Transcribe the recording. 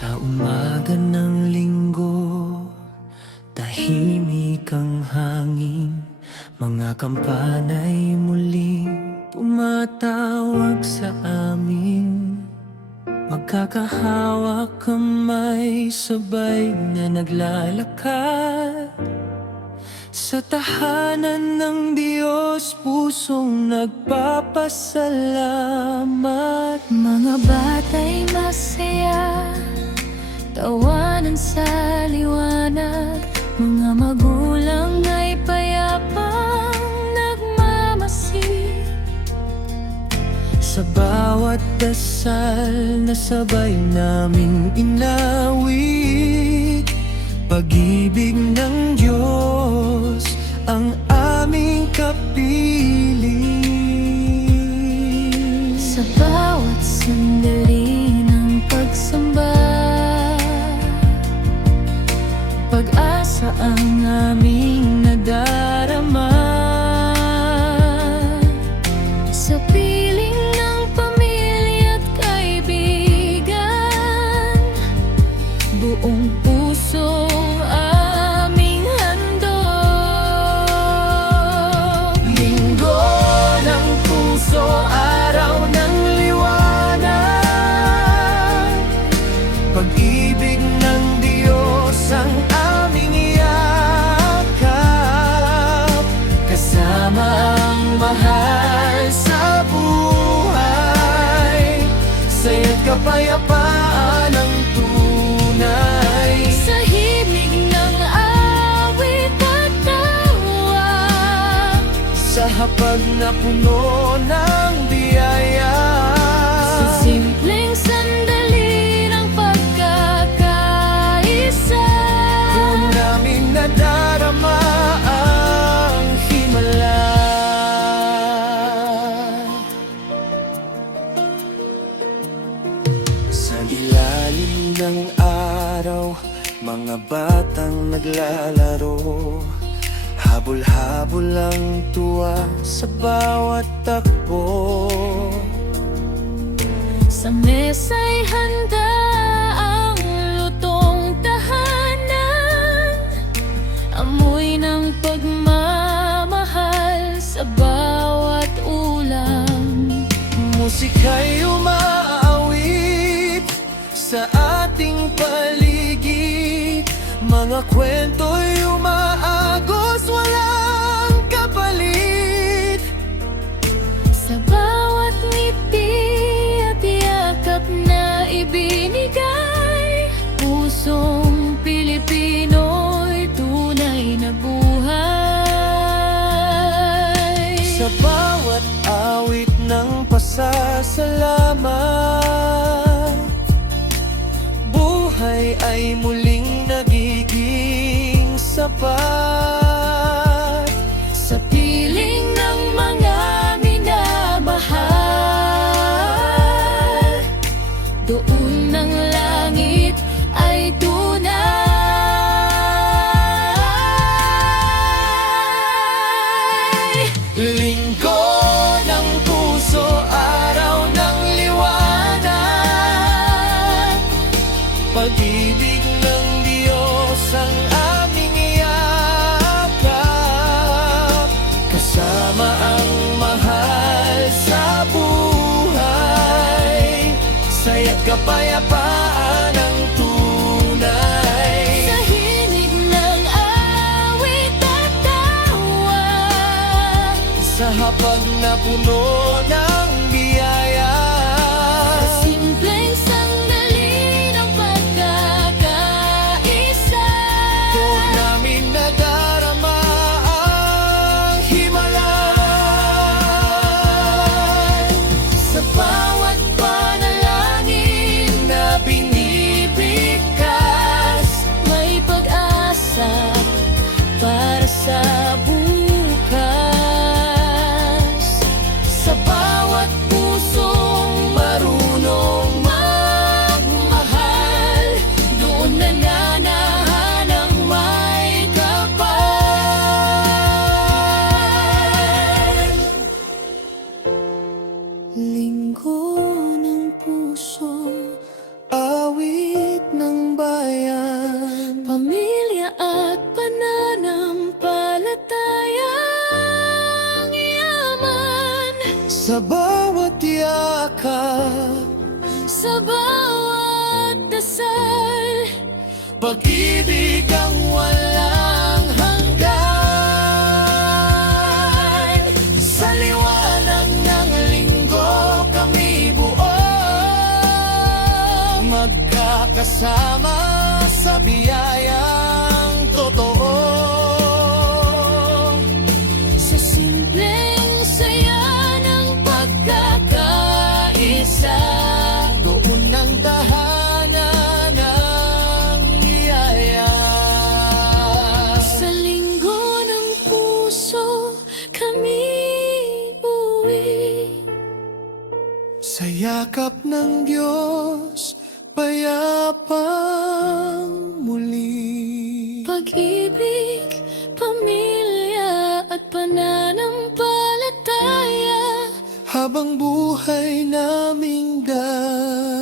Sa umaga ng linggo, tahimik ang hangin. Mga kampanay muling tumatawag sa amin. Magkakahawak kamay, sabay na naglalakad sa tahanan ng Diyos, pusong nagpapasalamat. Mga bata'y masaya, tawanan sa liwanag. Mga magulang ay payapang nagmamasid. Sa bawat dasal na sabay naming inawit, pag-ibig ng Diyos ang aming kapiling. Sa bawat sandali ng pagsamba, pag-asa ang aming nadarama. Sa piling ng pamilya at kaibigan, buong puso aming handog. Linggo ng puso, araw ng liwanag. Pag-ibig ng Diyos ang aming yakap. Kasama ang mahal sa buhay, saya't kapayapaan ang tunay. Sa himig ng awit at tawa, Sa hapag na puno ng biyaya, sa simpleng sandali ng pagkakaisa, doon namin nadarama ang himala. Sa ilalim ng araw, mga batang naglalaro. Habol-habol ang tuwa sa bawat takbo. sa mesa'y handa ang lutong tahanan. Amoy ng pagmamahal sa bawat ulam. Musika'y umaawit sa ating paligid. Mga kwento'y umaagos, walang kapalit. Sa bawat ngiti at yakap na ibinigay, pusong Pilipino'y tunay na buhay. Sa bawat awit ng pasasalamat, buhay ay muling nagiging sapat. Sa piling ng mga minamahal, doon ng langit ay tunay. Linggo ng puso, araw ng liwanag. Pag-ibig ng Diyos ang aming yakap. Kasama ang mahal sa buhay, saya't kapayapaan ang tunay. Sa himig ng awit at tawa, Sa hapag na puno ng biyaya, sa simpleng sandali ng pagkakaisa, doon namin nadarama ang himala. sa bawat panalangin na binibigkas, may pag-asa para sa bukas. Sa bawat pag-ibig ang walang hanggan. Sa liwanag ng linggo kami buo, magkakasama sa biyayang totoo. Sa simpleng saya ng pagkakaisa, Doon ang tahanan ng biyaya. sa linggo ng puso kami uwi. Sa yakap ng Diyos, payapang muli. Pag-ibig, pamilya at pananampalataya, Habang buhay naming dadalhin.